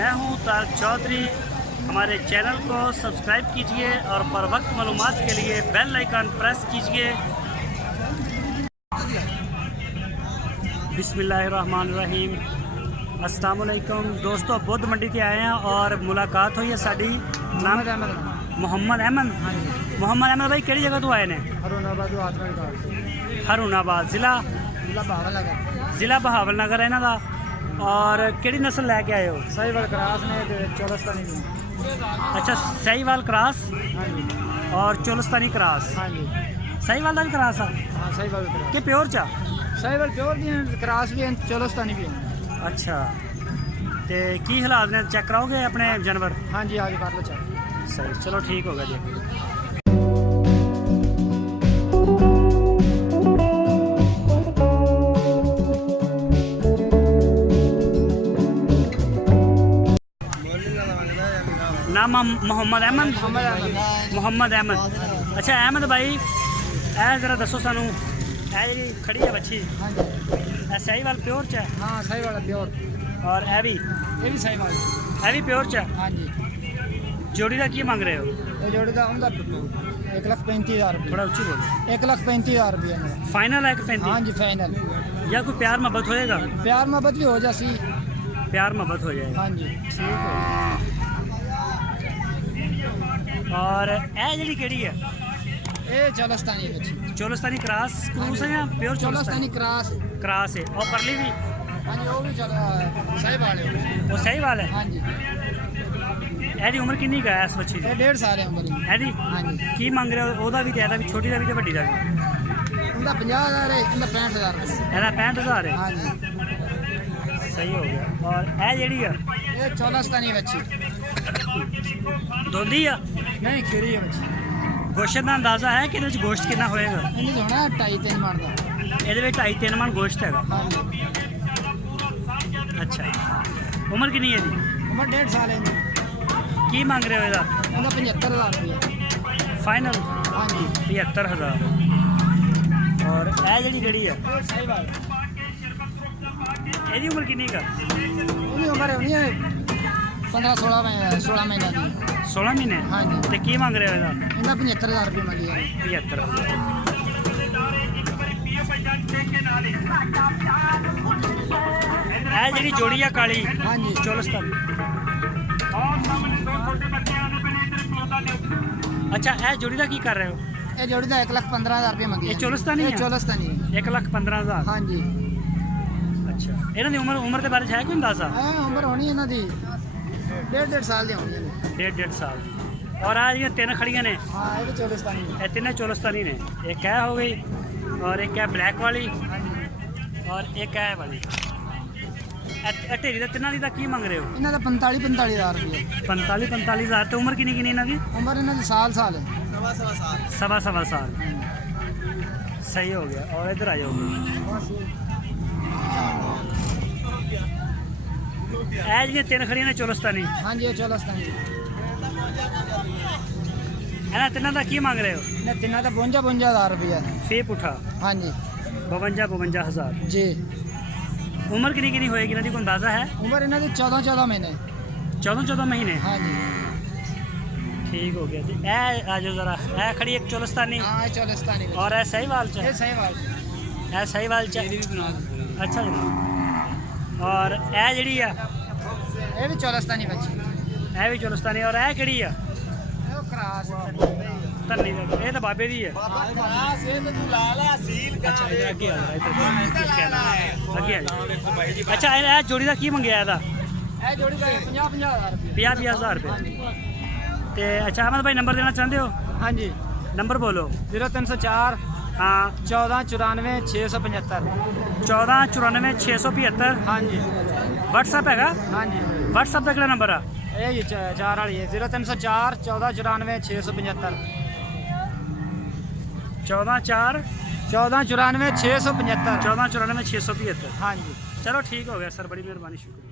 मैं हूं तारक चौधरी। हमारे चैनल को सब्सक्राइब कीजिए और बर वक्त मालूमात के लिए बेल आइकन प्रेस कीजिए। बिस्मिल्लाहिर्रहमानिर्रहीम। अस्सलाम वालेकुम दोस्तों, बुद्ध मंडी के आए हैं और मुलाकात हुई है साड़ी। नाम मोहम्मद अहमद। मोहम्मद अहमद भाई किहड़ी जगह तो आए ने? हरुणाबाद जिला बहावलनगर है इन्हां दा। और किहड़ी नस्ल लैके आए हो? साहिवाल क्रॉस ने ते चोलस्तानी भी। अच्छा, साहिवाल क्रॉस और चोलस्तानी क्रॉस। हाँ जी, साहिवाल का भी क्रॉस है हाँ साहिवाल क्रॉस कि प्योर चा? साहिवाल प्योर भी हैं, क्रॉस भी हैं, चोलस्तानी भी हैं। अच्छा, तो की हालात ने? चेक कराओगे अपने जानवर? हाँ जी, आगे कर लो चेक। सही, चलो ठीक होगा जी। नाम मोहम्मद अहमद। मोहम्मद अहमद। अच्छा अहमद भाई, ए जरा दसो सानू, ए जी खड़ी है बच्ची, हाँ जी, ए साहिवाल प्योर च है? हाँ साहिवाल प्योर। और ए भी साहिवाल, ए भी प्योर च है? हाँ जी। जोड़ी का की मांग रहे हो? ये जोड़ी का 1,35,000 रुपये। थोड़ा ऊँची बोलो। 1,35,000 रुपये। फाइनल है कि 35? हाँ जी फाइनल। या कोई प्यार मोहब्बत होएगा? प्यार मोहब्बत भी हो जासी। प्यार मोहब्बत हो जाएगा। हाँ जी, ठीक है। और ए जी केड़ी है? ये चोलस्तानी बच्ची। चोलस्तानी क्रॉस क्रूस है या प्योर चोलस्तानी क्रॉस? क्रॉस है। और परली भी? हाँ जी, वो भी साहिवाल है। वो साहिवाल है? हाँ जी। एदी उम्र कितनी का है इस बच्ची दी? ये 1.5 साल है उम्र की। एदी हाँ जी। की मांग रहे हो? ओदा भी, तेरा भी, छोटी का भी ते वड्डी का भी? उनका 50,000 है, उनका 65,000 है। एदा 65,000 है। हाँ जी। सही हो गया। और ए जेड़ी है? ये चोलस्तानी बच्ची। धोंदी है? नहीं, खीरी है बच्ची। गोश्त का अंदाजा है कि इहदे च गोश्त कितना होएगा? इन्हें जो है 2.5-3 मन का। ਇਹਦੇ ਵਿੱਚ 2.5-3 ਮਣ ਗੋਸ਼ਤ ਹੈਗਾ। हाँ जी। ਅੱਛਾ, ਉਮਰ ਕਿੰਨੀ ਹੈ ਇਹਦੀ? उम्र 1.5 साल है इनकी। ਕੀ ਮੰਗ ਰਹੇ ਹੋ ਇਹਦਾ? उनका 75,000 रुपये। ਫਾਈਨਲ हाँ जी। 75,000। और ਇਹ ਜਿਹੜੀ ਕਿਹੜੀ ਆ? साहिवाल। ਇਹਦੀ ਉਮਰ ਕਿੰਨੀ ਕਾ? उनकी उम्र होनी है 15-16 महीना की। 16 ਮਹੀਨੇ। हाँ जी। ਤੇ ਕੀ ਮੰਗ ਰਹੇ ਹੋ ਇਹਦਾ? इनका 75,000 रुपये मंगी है। 75,000। ਇਹ ਜਿਹੜੀ ਜੋੜੀ ਆ ਕਾਲੀ हाँ जी। ਚੋਲਸਤਾਨ। ਅੱਛਾ, ਇਹ ਜੋੜੀ ਦਾ ਕੀ ਕਰ ਰਹੇ ਹੋ? ये जोड़ी का 1,15,000 रुपये मंगी ਇਹ है। ਚੋਲਸਤਾਨੀ ये ਹੈ? चोलस्तानी है। 1,15,000। हाँ जी। ਅੱਛਾ, ਇਹਨਾਂ ਦੀ ਉਮਰ ਦੇ ਬਾਰੇ 'ਚ ਹੈ ਕੋਈ ਅੰਦਾਜ਼ਾ? हाँ, उम्र होनी है इन्हों की 1.5 साल की होनी है। 1.5 ਸਾਲ। और आ ਜਿਹੜੀਆਂ ਤਿੰਨ ਖੜੀਆਂ ਨੇ, हाँ, ये भी चोलस्तानी है। ਇਹ ਤਿੰਨੇ ਚੋਲਸਤਾਨੀ ਨੇ। ਇੱਕ ਇਹ ਹੋ ਗਈ, और एक है ब्लैक वाली, हाँ जी। और एक है वाली। ढेरी का तिना का की मंग रहे हो? इन्हों का 45,000 रुपये। 45,000। तो उम्र कितनी इन्हों की? उम्र इन्हों की साल है। सवा साल। सही हो गया। और इधर आ जाओ। ऐ जी तीन खड़ियां ने चोलस्तानी। हाँ जी, ये चोलस्तानी। इन्होंने तिना का की मांग रहे हो? इन्हें तिना का 52,000 रुपये। फी पुठा हाँ जी। 52,000। जी। उम्र कितनी होएगी इन्हों की, कोई अंदाजा है? उम्र इन्हों की 14 महीने। 14 महीने। हाँ जी। ठीक हो गया जी। ए आ जाओ जरा। ए खड़ी एक चोलस्तानी हाँ, ये चोलस्तानी। और ऐ साहिवाल च? ये साहिवाल। ऐ साहिवाल च। अच्छा जी। और ए जड़ी है? ये भी चोलस्तानी बच्ची। ए भी चोलस्तानी। और ए केड़ी है? ये क्रॉस। धन्नी दी। ये तो बाबे दी है। अच्छा, इधर अगे आ जा, इधर अगे आ जा। अच्छा, ए जोड़ी का की मंगया ਇਹਦਾ? ये जोड़ी का 50,000 रुपये। 50,000 रुपये। ते अच्छा अहमद भाई, नंबर देना चाहते हो? हाँ जी। नंबर बोलो। 0304 हाँ, 1494 675। 1494 675। हाँ जी। व्हाट्सअप हैगा? हाँ जी। व्हाट्सअप का किहड़ा नंबर है? ये 4 वाली है। 0304 1494 675। 14 1494 675। 1494 675। हाँ जी। चलो ठीक हो गया सर, बड़ी मेहरबानी, शुक्रिया।